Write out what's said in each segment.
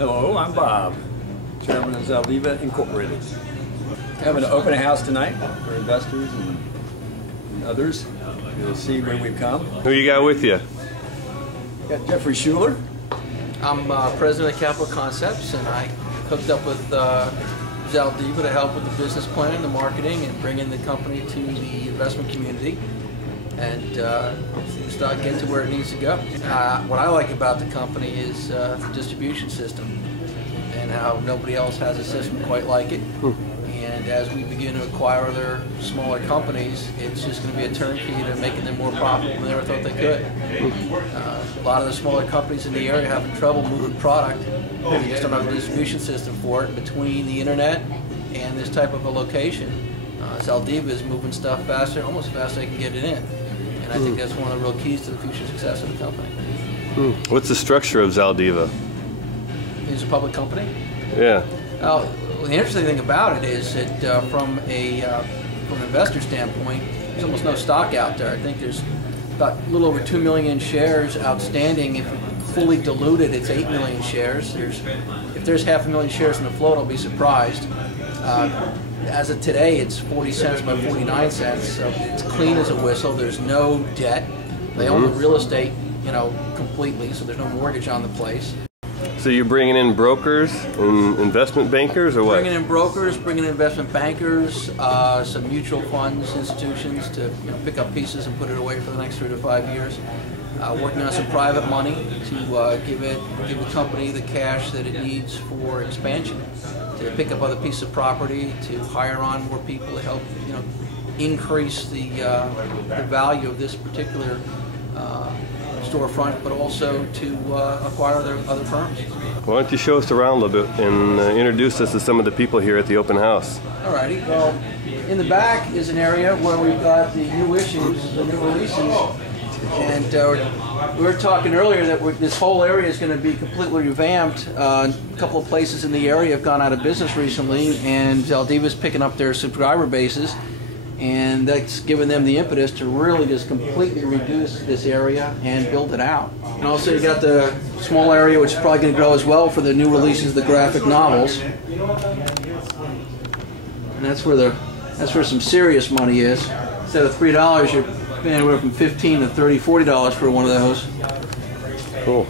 Hello, I'm Bob, Chairman of ZALDIVA Incorporated. Having an open house tonight for investors and others. You'll see when we come. Who you got with you? Got J.M Schuler. I'm president of Capital Concepts, and I hooked up with ZALDIVA to help with the business plan, the marketing, and bring in the company to the investment community and start getting to where it needs to go. What I like about the company is the distribution system and how nobody else has a system quite like it. And as we begin to acquire other smaller companies, it's just going to be a turnkey to making them more profitable than they ever thought they could. A lot of the smaller companies in the area are having trouble moving product. They just don't have a distribution system for it. Between the internet and this type of a location, ZALDIVA is moving stuff faster, almost faster they can get it in. And I think that's one of the real keys to the future success of the company. What's the structure of ZALDIVA? It's a public company. Yeah. The interesting thing about it is that from an investor standpoint, there's almost no stock out there. I think there's about a little over 2 million shares outstanding. If fully diluted, it's 8 million shares. If there's 500,000 shares in the float, I'll be surprised. As of today, it's 40 cents by 49 cents, so it's clean as a whistle. There's no debt. They own the real estate, completely, so there's no mortgage on the place. So you're bringing in brokers and investment bankers, or what? Bringing in brokers, bringing in investment bankers, some mutual funds, institutions to pick up pieces and put it away for the next 3 to 5 years. Working on some private money to give the company the cash that it needs for expansion, to pick up other pieces of property, to hire on more people to help increase the value of this particular storefront, but also to acquire other firms. Why don't you show us around a little bit and introduce us to some of the people here at the open house? Alrighty, well, in the back is an area where we've got the new issues, the new releases, and we were talking earlier that this whole area is going to be completely revamped. A couple of places in the area have gone out of business recently, and ZALDIVA is picking up their subscriber bases. And that's given them the impetus to really just completely reduce this area and build it out. And also you got the small area, which is probably going to grow as well for the new releases of the graphic novels. And that's where some serious money is. Instead of $3, you're paying anywhere from $15 to $30, $40 for one of those. Cool.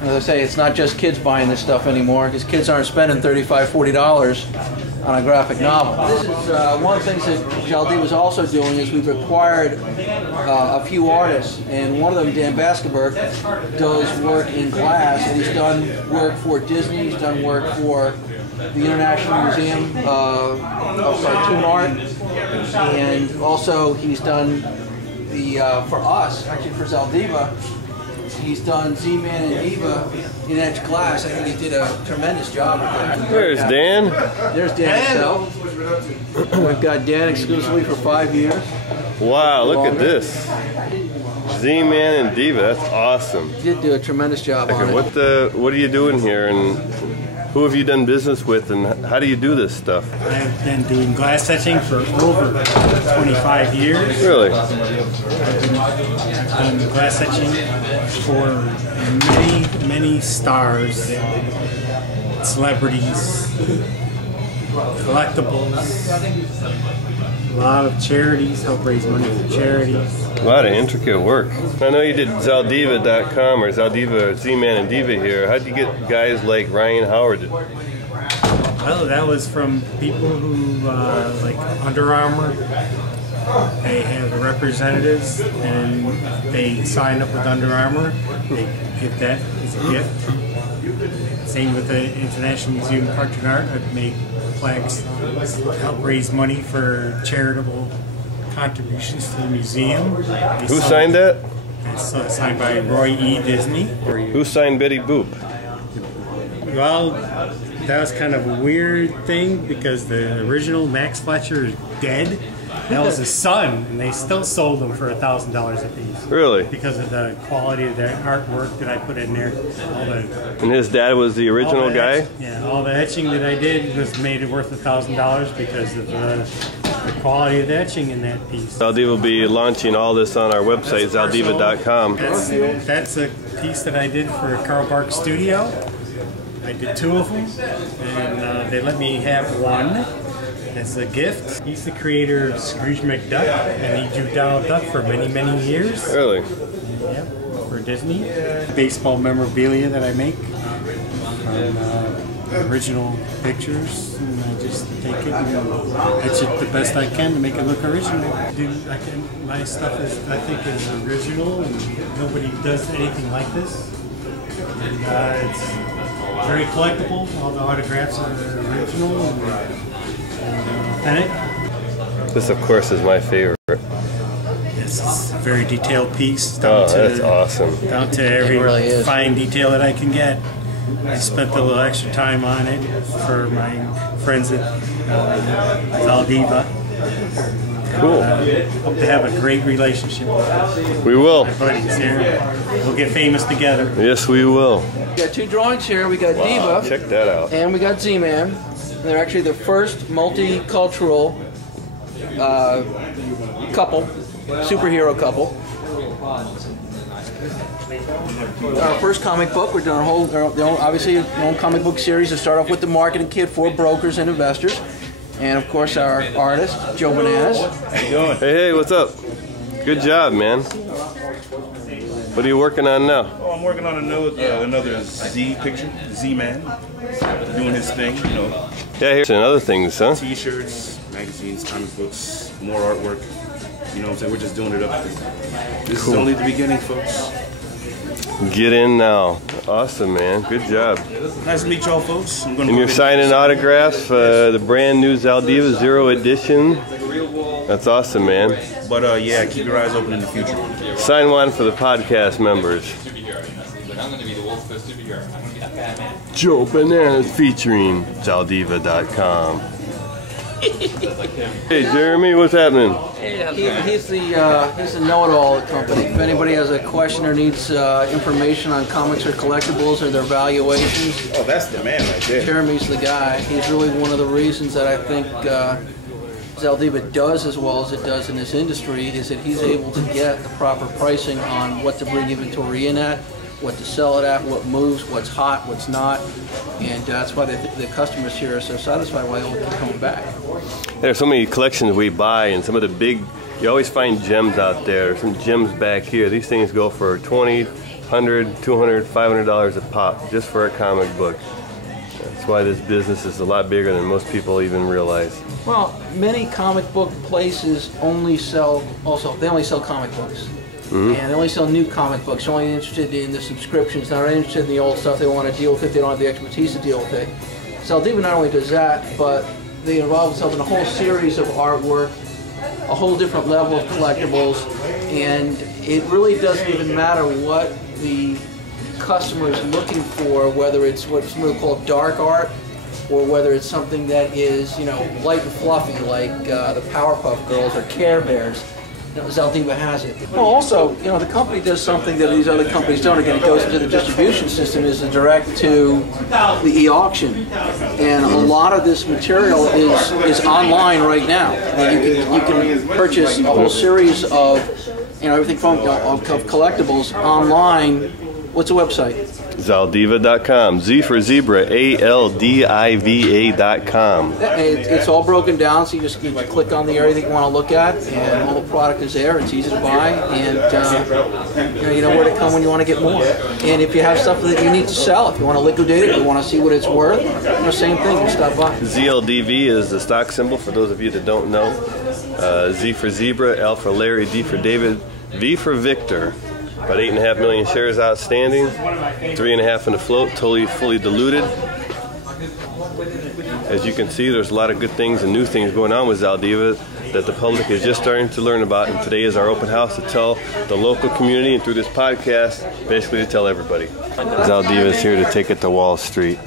As I say, it's not just kids buying this stuff anymore, because kids aren't spending $35, $40 on a graphic novel. This is one of the things that ZALDIVA is also doing is we've acquired a few artists, and one of them, Dan Bascobert, does work in glass, and he's done work for Disney, he's done work for the International Museum of Cartoon Art, and also he's done for us, actually for ZALDIVA, he's done Z-Man and Diva in etched glass. I think he did a tremendous job with it. There's Dan. There's Dan himself. We've got Dan exclusively for 5 years. Wow, look at this. Z-Man and Diva, that's awesome. He did do a tremendous job on it. What are you doing here, and who have you done business with, and how do you do this stuff? I've been doing glass etching for over 25 years. Really? I've done glass etching for many stars, celebrities, collectibles, a lot of charities, help raise money for charities. A lot of intricate work. I know you did ZALDIVA.com or ZALDIVA, Z-Man and Diva here. How'd you get guys like Ryan Howard? Well, that was from people who, like Under Armour. They have representatives and they sign up with Under Armour. They get that as a gift. Same with the International Museum of Cartoon Art. I've made flags to help raise money for charitable contributions to the museum. Who signed that? It's signed by Roy E. Disney. Who signed Betty Boop? Well, that was kind of a weird thing because the original Max Fletcher is dead. That was his son, and they still sold them for $1,000 a piece. Really? Because of the quality of the artwork that I put in there. And his dad was the original guy? Yeah, all the etching that I did was made it worth $1,000 because of the quality of the etching in that piece. ZALDIVA will be launching all this on our website, ZALDIVA.com. That's a piece that I did for Carl Barks Studio. I did get 2 of them, and they let me have one as a gift. He's the creator of Scrooge McDuck, and he drew Donald Duck for many, many years. Really? Yeah, for Disney. Baseball memorabilia that I make from original pictures, and I just take it and etch it the best I can to make it look original. My stuff I think is original, and nobody does anything like this. And it's very collectible. All the autographs are original and authentic. This, of course, is my favorite. It's a very detailed piece. That's awesome. Down to every fine detail that I can get. I spent a little extra time on it for my friends at ZALDIVA. Cool. Hope to have a great relationship with We will. my buddies here. We'll get famous together. Yes, we will. We got 2 drawings here. We got Wow, Diva check that out. and we got Z-Man. They're actually the first multicultural couple, superhero couple. Our first comic book. We're doing obviously our own comic book series to start off with the marketing kit for brokers and investors, and of course our artist Joe Bananaz. How you doing? Hey, what's up? Good job, man. What are you working on now? Oh, I'm working on another Z picture, Z-Man, doing his thing, you know. Yeah, here's some other things, huh? T-shirts, magazines, comic books, more artwork. You know what I'm saying? We're just doing it up. This is only the beginning, folks. Get in now. Awesome, man. Good job. Nice to meet y'all, folks. And you're signing autographs for the brand new ZALDIVA 0 edition. That's awesome, man. But yeah, keep your eyes open in the future. Sign one for the podcast members. Joe Bananaz featuring ZALDIVA.com. Hey Jeremy, what's happening? He's the know-it-all at the company. If anybody has a question or needs information on comics or collectibles or their valuations, Oh, that's the man right there. Jeremy's the guy. He's really one of the reasons that I think ZALDIVA does as well as it does in this industry, is that he's able to get the proper pricing on what to bring inventory in at, what to sell it at, what moves, what's hot, what's not, and that's why the customers here are so satisfied, why they will keep coming back. There's so many collections we buy, and some of the big, you always find gems out there. There's some gems back here. These things go for $20, $100, $200, $500 a pop just for a comic book. That's why this business is a lot bigger than most people even realize. Well, many comic book places only sell comic books. And they only sell new comic books. They're only interested in the subscriptions. They're not interested in the old stuff. They want to deal with it. They don't have the expertise to deal with it. ZALDIVA not only does that, but they involve themselves in a whole series of artwork, a whole different level of collectibles, and it really doesn't even matter what the customer is looking for, whether it's what some people call dark art, or whether it's something that is, you know, light and fluffy, like the Powerpuff Girls or Care Bears. You know, ZALDIVA has it. Well, also, you know, the company does something that these other companies don't. Again, it goes into the distribution system, is the direct to the e-auction, and a lot of this material is online right now. I mean, you can purchase a whole series of, you know, everything from of collectibles online. What's the website? ZALDIVA.com. Z for zebra. ALDIVA.com. It's all broken down, so you click on the area that you want to look at, and all the product is there. It's easy to buy, and you know where to come when you want to get more. And if you have stuff that you need to sell, if you want to liquidate it, you want to see what it's worth, you know, same thing. You stop by. ZLDV is the stock symbol for those of you that don't know. Z for zebra, L for Larry, D for David, V for Victor. About 8.5 million shares outstanding, 3.5 in the float, totally fully diluted. As you can see, there's a lot of good things and new things going on with ZALDIVA that the public is just starting to learn about, and today is our open house to tell the local community, and through this podcast, basically to tell everybody. ZALDIVA is here to take it to Wall Street.